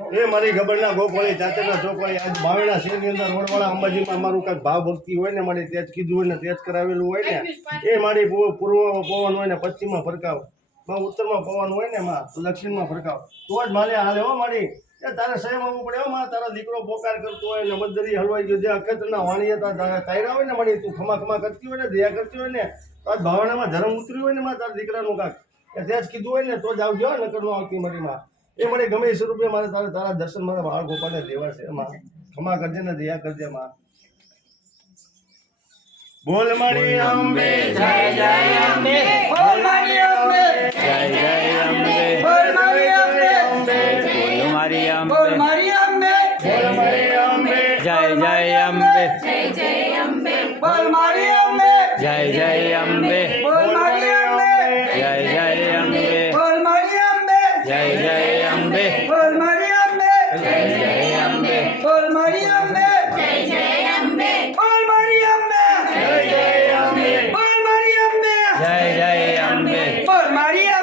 એ મારી ગબરના ગોપાળી ચાચરના ચોપાળી આજ બાવીના શહેરની અંદર રોડવાળા અંબાજીમાં અમારું કાંઈક ભાવ ભક્તિ હોય ને મારી તેજ કીધું હોય ને તેજ કરાવેલું હોય ને એ મારી પૂર્વ પવન હોય ને પશ્ચિમમાં ફરકાવ માં ઉત્તરમાં પવન હોય ને માં દક્ષિણમાં ફરકાવ તો જ મારે હાલે હો મારી એ તારે સહેમ આવવું પડે હો માં તારા દીકરો પોકાર કરતો હોય ને મજદરી હલવાઈ ગયો જે અખતરના વાણીએ તાયરા હોય ને મારી તું ખમા ખમા કરતી હોય ને દયા કરતી હોય ને તો આજ ભાવનામાં ધર્મ ઉતર્યું હોય ને માં તારા દીકરાનું કાંક એ તેજ કીધું હોય ને તો જ આવજો નકર નો આવતી મારી માં એ મને ગમે એ સ્વરૂપે મારે તારા દર્શન મારા બાળ ગોપાલને દેવા છે એમાં ખમા કરજે ને દયા કરજે માં બોલ મારી અંબે જય જય અંબે બોલ મારી અંબે જય જય અંબે બોલ મારી અંબે બોલ મારી અંબે બોલ મારી અંબે બોલ મારી અંબે જય જય અંબે જય જય અંબે બોલ મારી અંબે જય જય અંબે બોલ મારી અંબે જય જય અંબે બોલ મારી અંબે જય જય અંબે બોલ મારી અંબે જય જય અંબે બોલ મારી અંબે જય જય અંબે બોલ મારી અંબે જય જય અંબે બોલ મારી અંબે જય જય અંબે બોલ મારી